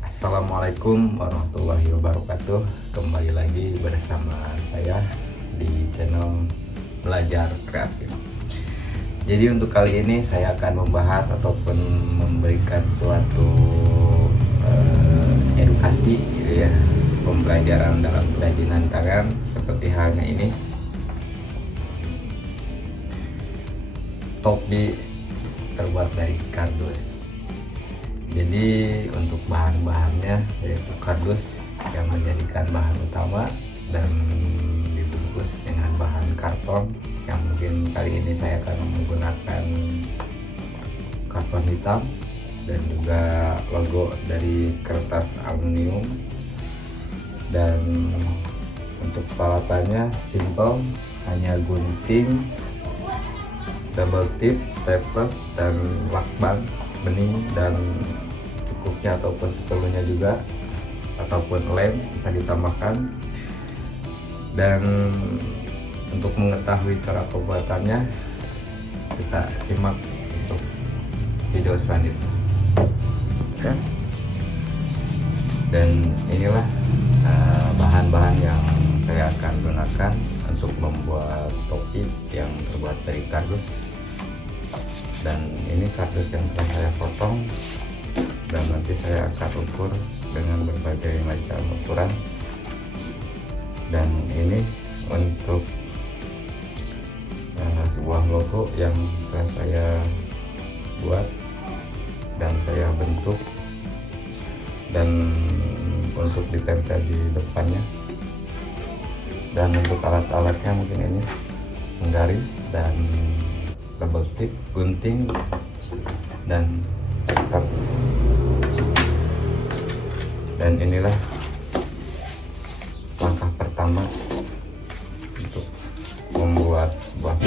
Assalamualaikum warahmatullahi wabarakatuh. Kembali lagi bersama saya di channel Belajar Kreatif. Jadi untuk kali ini saya akan membahas ataupun memberikan suatu edukasi gitu ya, pembelajaran dalam kerajinan tangan seperti halnya ini topi terbuat dari kardus. Jadi untuk bahan-bahannya yaitu kardus yang menjadikan bahan utama dan dibungkus dengan bahan karton yang mungkin kali ini saya akan menggunakan karton hitam dan juga logo dari kertas aluminium. Dan untuk peralatannya simple, hanya gunting, double tip, staples, dan lakban bening, dan secukupnya ataupun seperlunya juga, ataupun lem bisa ditambahkan. Dan untuk mengetahui cara pembuatannya, kita simak untuk video selanjutnya. Oke. Dan inilah bahan-bahan yang saya akan gunakan untuk membuat topi yang terbuat dari kardus. Dan ini kardus yang telah saya potong dan nanti saya akan ukur dengan berbagai macam ukuran. Dan ini untuk sebuah logo yang telah saya buat dan saya bentuk, dan untuk ditempel di depannya. Dan untuk alat-alatnya mungkin ini penggaris dan double tip, gunting, dan cutter. Dan inilah langkah pertama untuk membuat sebuah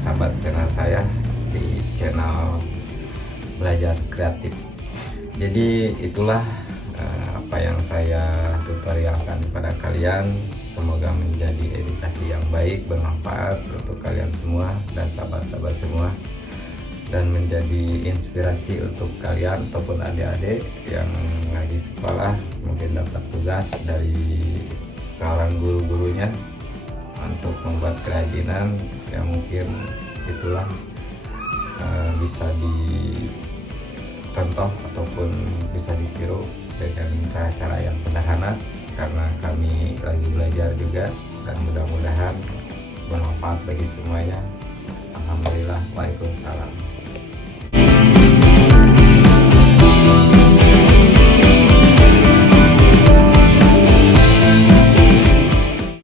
sahabat channel saya di channel Belajar Kreatif. Jadi itulah apa yang saya tutorialkan kepada kalian. Semoga menjadi edukasi yang baik, bermanfaat untuk kalian semua dan sahabat-sahabat semua, dan menjadi inspirasi untuk kalian ataupun adik-adik yang lagi sekolah, mungkin dapat tugas dari seorang guru-gurunya untuk membuat kerajinan yang mungkin itulah bisa dicontoh ataupun bisa ditiru dengan cara-cara yang sederhana, karena kami lagi belajar juga, dan mudah-mudahan bermanfaat bagi semuanya. Alhamdulillah, waalaikumsalam.